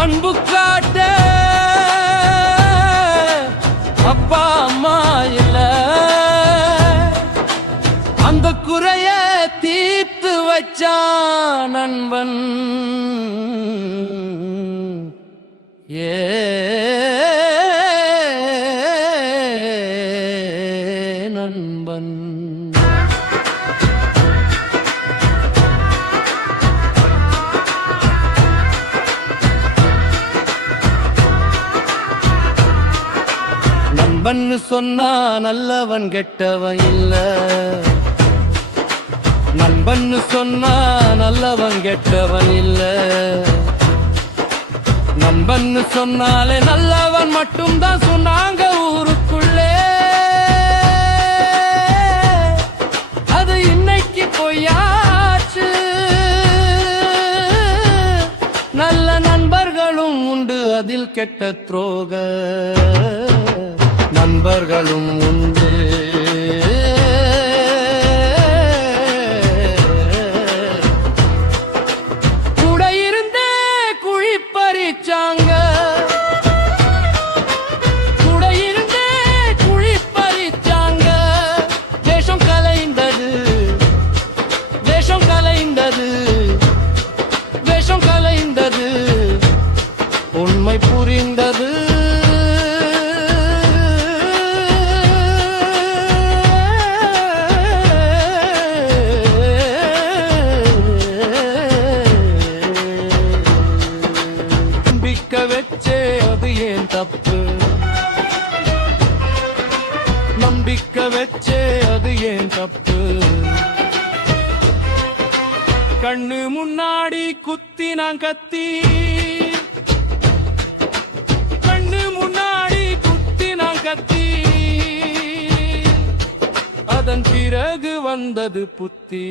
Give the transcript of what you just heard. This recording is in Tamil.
அன்பு காட்ட அப்பா அம்மா இல்ல, அந்த குறைய தீர்த்து வச்சான் நண்பன். நண்பன் நண்பன்னு சொன்னா நல்லவன் கெட்டவன் இல்ல, நண்பன்னு சொன்னா நல்லவன் கெட்டவன் இல்ல, நண்பன்னு சொன்னாலே நல்லவன் மட்டும்தான் சொன்னாங்க ஊருக்குள்ளே. அது இன்னைக்கு பொய்யாச்சு. நல்ல நண்பர்களும் உண்டு, அதில் கெட்ட துரோக நண்பர்களும் உண்டு. கூட இருந்தே குழி பறிச்சாங்க, கூட இருந்தே குழி பறிச்சாங்க. தேசம் கலைந்தது, தேசம் கலைந்தது, தேசம் கலைந்தது, உண்மை புரிந்தது. வச்சே அது ஏன் தப்பு, நம்பிக்கை வச்சே அது ஏன் தப்பு. கண்ணு முன்னாடி குத்தி நான் கத்தி, கண்ணு முன்னாடி குத்தி நான் கத்தி, அதன் பிறகு வந்தது புத்தி.